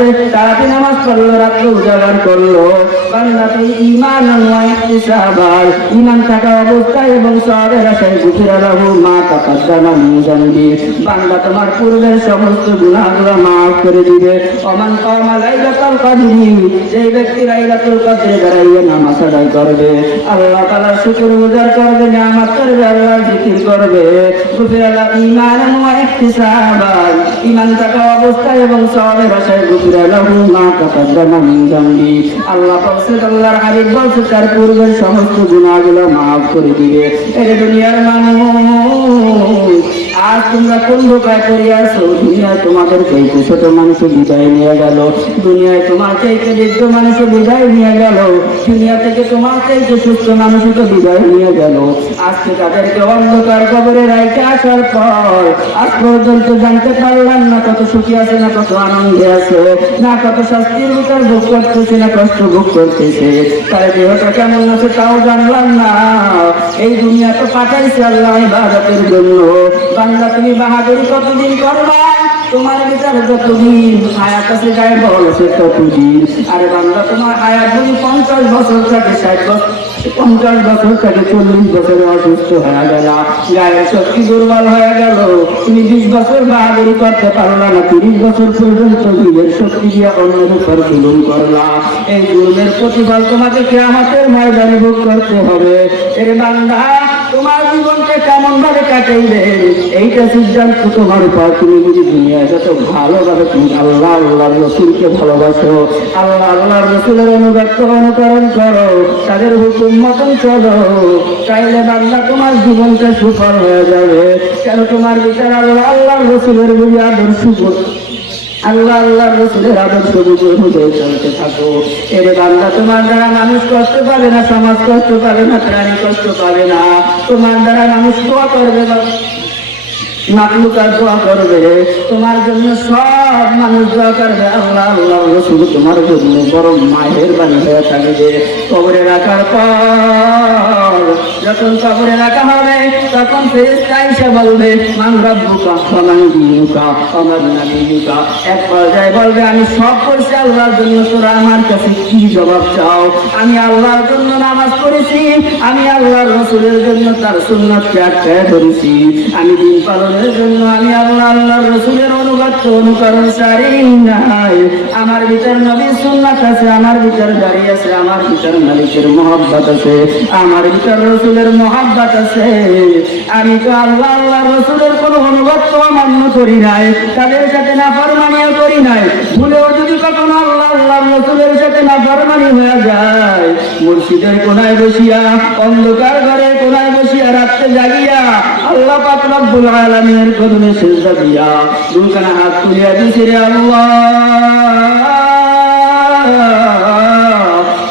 রাতে রাতে নামাজ পড়লো, রাত্রে উজাগার করলো। বান্দা তুই ঈমান ওয়া ইহতিসাবাল, ঈমান থাকা অবস্থায় এবং সওয়াবের আশায় গুফিরা লাহু মা তাকাদ্দামা মিন যামবি, বান্দা তোমার পূর্বের সমস্ত গুনাহগুলো মাফ করে দিবে। ওমান কামা লাইলাতুল কদরি, যে ব্যক্তি লাইলাতুল কদরে দাঁড়াইয়া নামাজ আদায় করবে, আল্লাহ তাআলার শুকরগুজার করবে, নিয়ামত করবে, আল্লাহর জিকির করবে, গুফিরা লাহু ঈমানান ওয়া ইহতিসাবান, ঈমান থাকা অবস্থায় এবং সওয়াবের আশায় গুফিরা লাহু মা তাকাদ্দামা মিন যামবি, আল্লাহ বলছে, আল্লাহর হাবিব বলছে তার পূর্বের সমস্ত গুনাহগুলো মাফ করে দিবে। এই দুনিয়ার মানুষ, আজ তোমরা কোন ধোঁকায় পড়িয়াছো? দুনিয়ায় তোমাদের চাইতে ছোট মানুষ বিদায় নিয়ে গেল, দুনিয়ায় তোমার চাইতে বৃদ্ধ মানুষ বিদায় নিয়ে গেল, দুনিয়া থেকে তোমার চাইতে সুস্থ মানুষ তো বিদায় নিয়ে গেল। আজকে তাদেরকে অন্ধকার কবরে রাইখে আসার পর আজ পর্যন্ত জানতে পারলাম না কত সুখী আছে, না কত আনন্দে আছে, না কত শাস্তির ভিতর ভোগ করতেছে, না কষ্ট ভোগ করতেছে, তার দেহটা কেমন আছে তাও জানলাম না। এই দুনিয়া তো পাঠাইছে আল্লাহ ইবাদতের জন্য। বান্দা তুমি বাহাদুরি কতদিন করবা? তোমার ভিতরে যতদিন হায়াত আছে গায়ে বল আছে ততদিন। আরে বান্দা তোমার হায়াত যদি 50 বছর থাকে, 60 বছর, 50 বছর থেকে 40 বছরে অসুস্থ হয়ে গেল, গায়ের শক্তি দুর্বল হয়ে গেল, তুমি 20 বছর বাহাদুরি করতে পারলা না, 30 বছর পর্যন্ত নিজের শক্তি দিয়ে অন্যের উপর জুলুম করলা, এই জুলুমের প্রতিফল তোমাকে কিয়ামতের ময়দানে ভোগ করতে হবে। এর বান্দা তোমার জীবনকে কেমন ভাবে কাটাইবে এইটা সিদ্ধান্ত তোমার উপর। তুমি যদি দুনিয়ায় যত ভালোভাবে তুমি আল্লাহ আল্লাহর রসুলকে ভালোবাসো, আল্লাহ আল্লাহর রসুলের অনুকরণ করো, তাদের হুকুম মতন চলো, তাইলে বান্দা তোমার জীবনটা সুফল হয়ে যাবে। কেন তোমার বিচার আল্লাহ আল্লাহর রসুলের বুঝি আদর্শ, আল্লাহ আল্লাহর রসুলের আদর্শ বুঝে অনুযায়ী চলতে থাকো। এর বান্দা তোমার দ্বারা মানুষ কষ্ট পাবে না, সমাজ কষ্ট পাবে না, প্রাণী কষ্ট পাবে না। তোমার দ্বারা মানুষ দোয়া করবে না, মাকলুকাত দোয়া করবে, তোমার জন্য সব মানুষ দোয়া করবে। আল্লাহ আল্লাহর রসুল তোমার জন্য বড় মায়ের বাণী হয়ে থাকবে। কবরে রাখার পর যখন কবরে রাখা হবে, তখন ফেরেশতা এসে বলবে, মান রাব্বুকা ওয়া মান দীনুকা ওয়া মান নাবিয়্যুকা। এক পর্যায়ে বলবে, আমি সব করছি আল্লাহর জন্য, তোরা আমার কাছে কি জবাব চাও? আমি আল্লাহর জন্য নামাজ পড়েছি, আমি আল্লাহর রসুলের জন্য তার সুন্নাতকে আঁকড়ে ধরেছি, আমি দিন পালনের জন্য আমি আল্লাহ আল্লাহর রসুলের অনুকরণ সারি নাই। আমার ভিতর নবীর সুন্নাত আছে, আমার ভিতর দাড়ি আছে, আমার ভিতর মালিকের মহব্বত আছে, আমার ভিতর রসুলের মহব্বত আছে। আমি তো আল্লাহ আল্লাহর রসুলের কোনো অনুগত্য অমান্য করি নাই, তাদের সাথে নাফরমানিও করি নাই। ভুলেও যদি কখনো আল্লাহ আল্লাহর রসুলের সাথে নাফরমানি হয়ে যায়, মুর্শিদের কোনায় বসিয়া, অন্ধকার ঘরে কোনায় বসিয়া, রাত্রে জাগিয়া আল্লাহ পাক রব্বুল আলামিনের কদমে সিজদা দিয়া দুখানা হাত তুলিয়া দিছি, রে আল্লাহ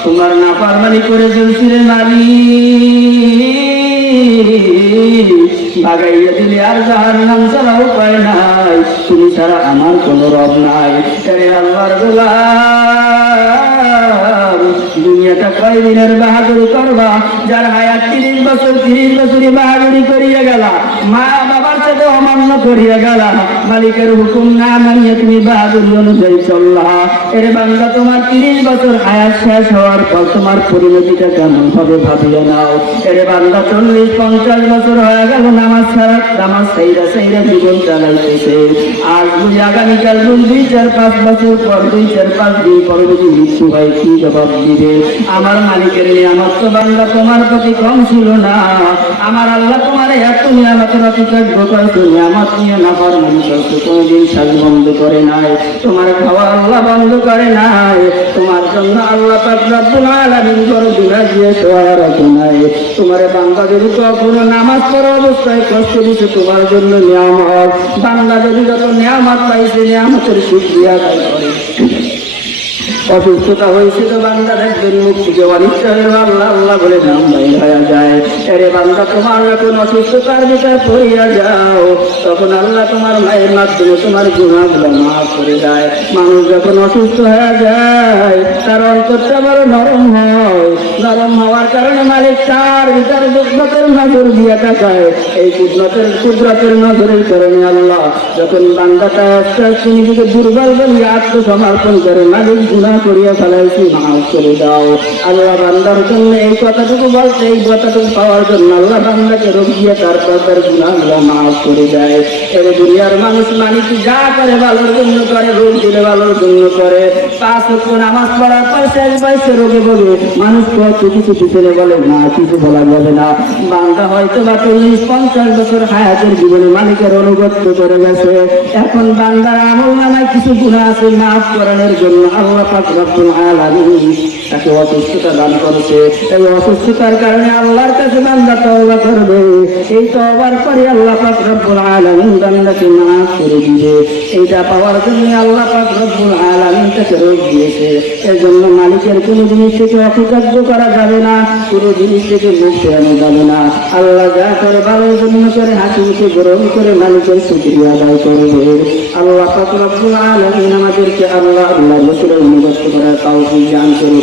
তোমার নাফরমানি করে চলছি রে মালিক, ভাগাইয়া দিলে আর জাহান্নাম ছাড়া উপায় নাই, তুমি ছাড়া আমার কোনো রব নাই। আরে আল্লাহর গোলাম, দুনিয়াটা কয় দিনের বাহাদুরি করবা? যার হায়াত 30 বছর, 30 বছরই বাহাদুরি করিয়া গেলা, মা বাবার সাথে অমান্য করিয়া গেলা, মালিকের হুকুম না মানিয়ে তুমি বাহাদুরি অনুযায়ী চললা। এর বান্দা তোমার 30 বছর হায়াত শেষ হওয়ার পর তোমার পরিণতিটা কেমন হবে ভাবিয়ে নাও। এর বান্দা 40-50 বছর হয়ে গেল নামাজ ছাড়া, নামাজ সেইরা জীবন চালাইতেছে। আজ বুঝি আগামীকাল বুঝ 2-4-5 বছর পর, 2-4-5 দিন পরে যদি মৃত্যু হয়, কি জবাব দিবে? আমার মালিকের নিয়ামত তো বান্দা তোমার প্রতি কম ছিল না। আমার আল্লাহ তোমার এত নিয়ামতের অতিক্রান্ত করছো, নিয়ামত নিয়ে নাফরমানি করছো, কোনদিন সাজ বন্ধ করে নাই, তোমার খাওয়া আল্লাহ বন্ধ করে নাই। তোমার জন্য আল্লাহ পাক রব্বুল আলামিন বড় দূরে দিয়ে সহায় রাখে নাই। তোমার বান্দা যদি কখনো নামাজ পড়া অবস্থায় কষ্ট দিছে, তোমার জন্য নিয়ামত। বান্দা যদি যত নিয়ামত পাইছে, নিয়ামতের শুকরিয়া আদায় করে, অসুস্থতা হয়েছে তো বান্দা দেখবেন মুখ থেকে অনিচ্ছা হয়ে আল্লাহ আল্লাহ বলে নাম বাইর হয়ে যায়। আরে বান্দা তোমার যখন অসুস্থতার ভিতর পড়িয়া যাও তখন আল্লাহ তোমার মায়ের মাধ্যমে তোমার গুনাহগুলো মাফ করে দেয়। মানুষ যখন অসুস্থ হয়ে যায় তার অন্তরটা বড় নরম হয়, নরম হওয়ার কারণে মালিক তার ভিতরে কুদরতের নজর দিয়ে তাকায়। এই কুদরতের নজরের কারণে আল্লাহ যখন বান্দাটা আস্তে আস্তে নিজেকে দুর্বল বলিয়ে আত্মসমর্পণ করে, মালিক গুনাহ করিয়া ফেলাইছি মাফ করে দাও। আল্লাহ বান্দার জন্য এই কথাটুকু বলতে, এই কথাটুকু পাওয়ার জন্য আল্লাহ বান্দাকে রোগ দিয়ে তারপর তার গুনাহগুলো মাফ করে দেয়। এর দুনিয়ার মানুষ মানে কি যা করে ভালোর জন্য করে, রোগ দিলে ভালোর জন্য করে। 5 ওয়াক্ত নামাজ পড়ার পর শেষ বয়সে রোগে ভোগে, মানুষ কত কিছু পিছনে বলে না, কিছু বলা যাবে না। বান্দা হয়তো বা 40-50 বছর হায়াতের জীবনে মালিকের অনুগত্য করে গেছে, এখন বান্দার আমল নামায় কিছু গুনাহ আছে মাফ করানোর জন্য আল্লাহ পাক রব্বুল আলামিন তাকে অসুস্থতা দান করেছে। এই অসুস্থতার কারণে আল্লাহর কাছে বান্দা তওবা করবে, এই তওবার পরে আল্লাহ পাক রব্বুল আলামিন বান্দাকে মাফ করে দিবে। এইটা পাওয়ার জন্য আল্লাহ পাক রব্বুল আলামিন তাকে রোগ দিয়েছে। এর জন্য মালিকের কোনো জিনিস থেকে অকৃতজ্ঞ করা যাবে না, কোনো জিনিস থেকে মুখ ফেরানো যাবে না। আল্লাহ যা করে ভালোর জন্য করে, হাসি মুখে গ্রহণ করে মালিকের শুকরিয়া আদায় করবে। আল্লাহ পাক রব্বুল আলামিন আমাদেরকে আল্লাহ রাসূলের অনুগত করার তৌফিক দান করুন।